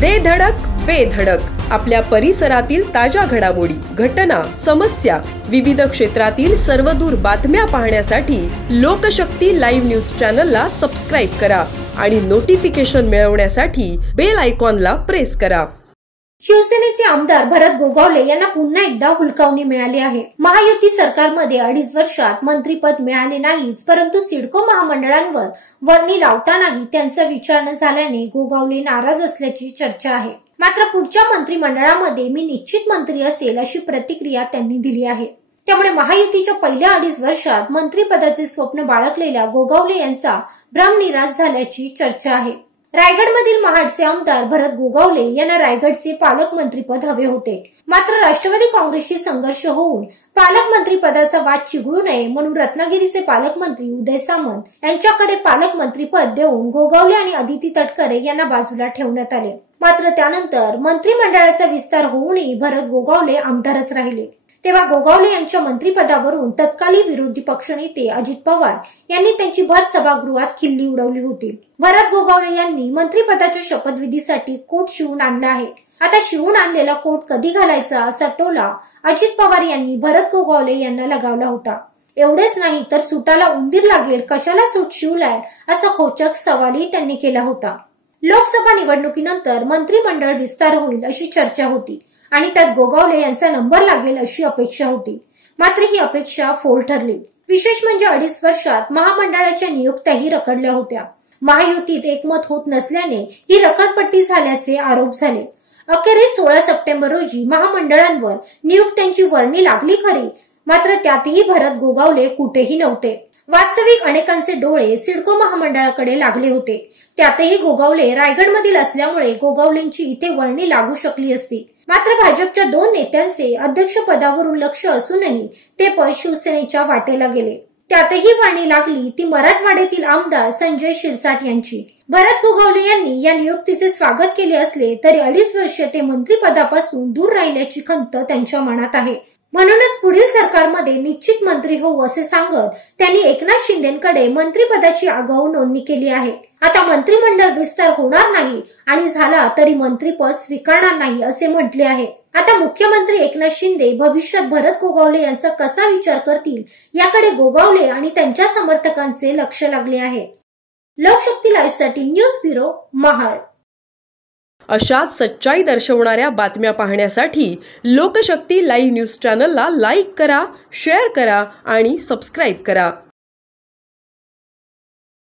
दे धडक बेधडक आपल्या परिसरातील ताज्या घडामोडी, घटना, समस्या, विविध क्षेत्रातील सर्वदूर बातम्या पाहण्यासाठी लोकशक्ती लाईव्ह न्यूज चॅनलला सबस्क्राईब करा आणि नोटिफिकेशन मिळवण्यासाठी बेल आयकॉनला प्रेस करा। शिवसेनेचे आमदार भरत गोगावले यांना पुन्हा एकदा हुलकावणी मिळाली आहे। महायुती सरकारमध्ये 2.5 वर्षात मंत्रीपद मिळाले नाहीच, परंतु सिडको महामंडळांवर वर्णी लावतानाही त्यांचा विचार न झाल्याने गोगावले नाराज असल्याची चर्चा आहे। मात्र पुढच्या मंत्रिमंडळामध्ये मी निश्चित मंत्री असेल अशी प्रतिक्रिया त्यांनी दिली आहे। त्यामुळे महायुतीच्या पहिल्या 2.5 वर्षात मंत्रिपदाचे स्वप्न बाळगलेल्या गोगावले यांचा भ्रमनिरास झाल्याची चर्चा आहे। रायगडमधील महाडचे आमदार भरत गोगावले यांना रायगडचे पालकमंत्रीपद हवे होते, मात्र राष्ट्रवादी काँग्रेसशी संघर्ष होऊन पालकमंत्रीपदाचा वाद चिघळू नये म्हणून रत्नागिरीचे पालकमंत्री उदय सामंत यांच्याकडे पालकमंत्रीपद देऊन गोगावले आणि अदिती तटकरे यांना बाजूला ठेवण्यात आले। मात्र त्यानंतर मंत्रिमंडळाचा विस्तार होऊनही भरत गोगावले आमदारच राहिले। तेव्हा गोगावले यांच्या मंत्रिपदावरून तत्कालीन विरोधी पक्षनेते अजित पवार यांनी त्यांची भर सभागृहात खिल्ली उडवली होती। भरत गोगावले यांनी मंत्रिपदाच्या शपथविधीसाठी कोट शिवून आणला आहे। आता शिवून आणलेला कोट कधी घालायचा असा टोला अजित पवार यांनी भरत गोगावले यांना लगावला होता। एवढेच नाही तर सुटाला उंदीर लागेल, कशाला सूट शिवलाय असा खोचक सवालही त्यांनी केला होता। लोकसभा निवडणुकीनंतर मंत्रिमंडळ विस्तार होईल अशी चर्चा होती आणि त्यात गोगावले यांचा नंबर लागेल अशी अपेक्षा होती, मात्र ही अपेक्षा फोल ठरली। विशेष म्हणजे 2.5 वर्षात महामंडळाच्या नियुक्त्याही रखडल्या होत्या। महायुतीत एकमत होत नसल्याने ही रखडपट्टी झाल्याचे आरोप झाले। अखेरीस 16 सप्टेंबर रोजी महामंडळांवर नियुक्त्यांची वर्णी लागली खरी, मात्र त्यातही भरत गोगावले कुठेही नव्हते। वास्तविक अनेकांचे डोळे सिडको महामंडळाकडे लागले होते। त्यातही गोगावले रायगडमधील असल्यामुळे गोगावलेंची इथे वर्णी लागू शकली असती, मात्र भाजपच्या 2 नेत्यांचे अध्यक्षपदावरून लक्ष असूनही ते पद शिवसेनेच्या वाटेला गेले। त्यातही वर्णी लागली ती मराठवाड्यातील आमदार संजय शिरसाट यांची। भरत गोगावले यांनी या नियुक्तीचे स्वागत केले असले तरी 2.5 वर्ष ते मंत्रिपदापासून दूर राहिल्याची खंत त्यांच्या मनात आहे। म्हणूनच पुढील सरकारमध्ये निश्चित मंत्री होऊ असे सांगत त्यांनी एकनाथ शिंदेकडे मंत्रिपदाची आगाऊ नोंदणी केली आहे। आता मंत्रिमंडळ विस्तार होणार नाही आणि झाला तरी मंत्रिपद स्वीकारणार नाही असे म्हटले आहे। आता मुख्यमंत्री एकनाथ शिंदे भविष्यात भरत गोगावले यांचा कसा विचार करतील याकडे गोगावले आणि त्यांच्या समर्थकांचे लक्ष लागले आहे। लोकशक्ती लाईव्ह साठी न्यूज ब्युरो, महाड। अशाच सच्चाई दर्शवणाऱ्या बातम्या पाहण्यासाठी लोकशक्ती लाईव्ह न्यूज चॅनलला लाईक करा, शेअर करा आणि सबस्क्राईब करा।